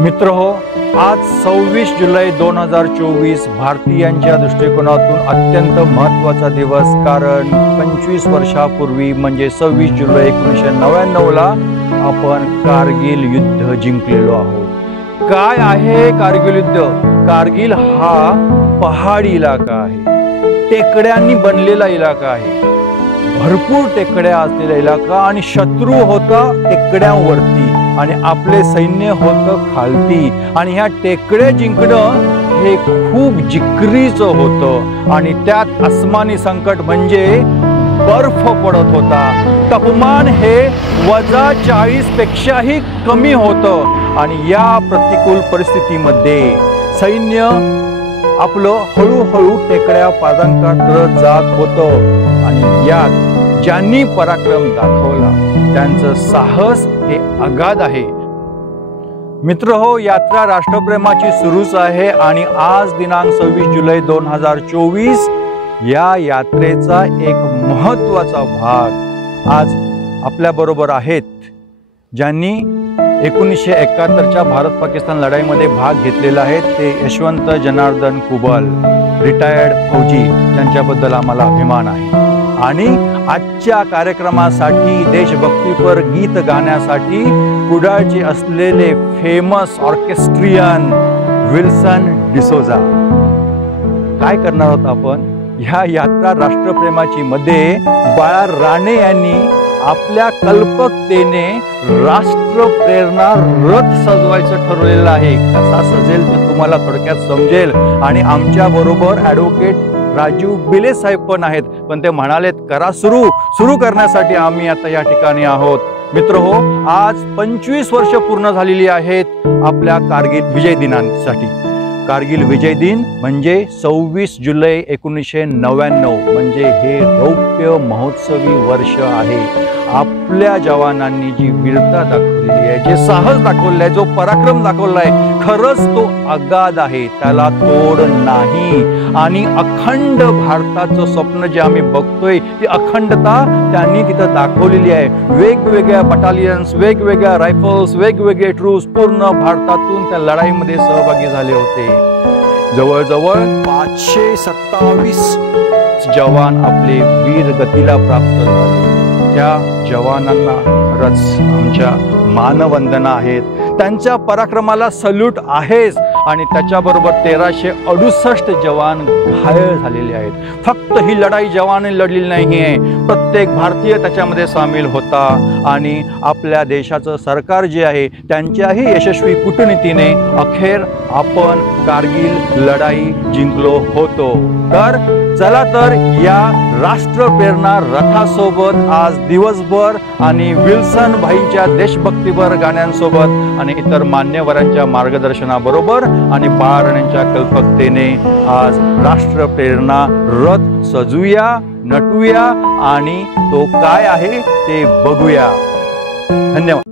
मित्रहो, आज 26 जुलै 2024 भारतीयांच्या दृष्टिकोनातून अत्यंत महत्त्वाचा दिवस, कारण 25 वर्षापूर्वी म्हणजे 26 जुलै 1999 ला आपण कारगिल युद्ध जिंकलेलो आहोत। काय आहे कारगिल युद्ध? कारगिल हा पहाडी इलाका आहे, टेकड्यांनी बनलेला इलाका आहे, भरपूर टेकड्या असलेला इलाका, आणि शत्रू होता टेकड्यांवरती आणि आपले सैन्य होतं खालती, आणि ह्या टेकड्या जिंकणं हे खूप जिकरीचं होतं। आणि त्यात आसमानी संकट म्हणजे बर्फ पडत होता, तापमान हे -40 पेक्षाही कमी होतं, आणि या प्रतिकूल परिस्थितीमध्ये सैन्य आपलं हळूहळू टेकड्या पादांका करत जात होतं। आणि यात ज्यांनी पराक्रम दाखवला त्यांचं साहस हे अगाध आहे। मित्रहो, यात्रा राष्ट्रप्रेमाची सुरूच आहे, आणि आज दिनांक 26 जुलै 2024 या यात्रेचा एक महत्त्वाचा भाग आज आपल्या बरोबर आहेत, ज्यांनी 1971च्या भारत पाकिस्तान लढाईमध्ये भाग घेतलेला आहे। ते यशवंत जनार्दन कुबल, रिटायर्ड फौजी, ज्यांच्याबद्दल आम्हाला अभिमान आहे। आणि आजच्या कार्यक्रमासाठी देशभक्तीपर गीत गाण्यासाठी कुडाळचे असलेले फेमस ऑर्केस्ट्रियन विल्सन डिसोजा। काय करणार आहोत आपण? ह्या यात्रा राष्ट्रप्रेमाची मध्ये बाळा राणे यांनी आपल्या कल्पकतेने राष्ट्रप्रेरणा रथ सजवायचं ठरवलेलं आहे। कसा सजेल ते तुम्हाला थोडक्यात समजेल, आणि आमच्या बरोबर ॲडव्होकेट राजू बिले साहेब पण आहेत, पण ते म्हणालेत करा सुरू करण्यासाठी आम्ही आता या ठिकाणी आहोत। मित्रहो, आज 25 वर्ष पूर्ण झालेली आहेत आपल्या कारगिल विजय दिनासाठी। कारगिल विजय दिन म्हणजे 26 जुलै 1999, म्हणजे हे रौप्य महोत्सवी वर्ष आहे। आपल्या जवानांनी जी वीरता दाखवलेली आहे, जे साहस दाखवले आहे, जो पराक्रम दाखवला आहे, खरंच तो अगाध आहे, त्याला तोड नाही। आणि अखंड भारताचं स्वप्न जे आम्ही बघतोय, ती अखंडता त्यांनी तिथं दाखवलेली आहे। वेगवेगळ्या बटालियन्स, वेगवेगळ्या रायफल्स, वेगवेगळे ट्रूप्स पूर्ण भारतातून त्या लढाईमध्ये सहभागी झाले होते। जवळजवळ 527 जवान आपले वीर गतीला प्राप्त झाले। त्या जवानांना खरंच आमच्या मानवंदना आहेत, त्यांच्या पराक्रमाला सल्यूट आहेच। आणि त्याच्याबरोबर 1368 जवान घायल झालेले आहेत। फक्त ही लढाई जवानांनी लढलेली नाही आहे, प्रत्येक भारतीय त्याच्यामध्ये सामील होता, आणि आपल्या देशाचं सरकार जे आहे त्यांच्याही यशस्वी कूटनीतीने अखेर आपण कारगिल लढाई जिंकलो होतो। तर चला तर या राष्ट्रप्रेरणा रथासोबत आज दिवसभर, आणि विल्सन भाईंच्या देशभक्तीपर गाण्यांसोबत, आणि इतर मान्यवरांच्या मार्गदर्शनाबरोबर आणि बाळाराण्यांच्या कल्पकतेने आज राष्ट्रप्रेरणा रथ सजूया, नटूया, आणि तो काय आहे ते बघूया। धन्यवाद।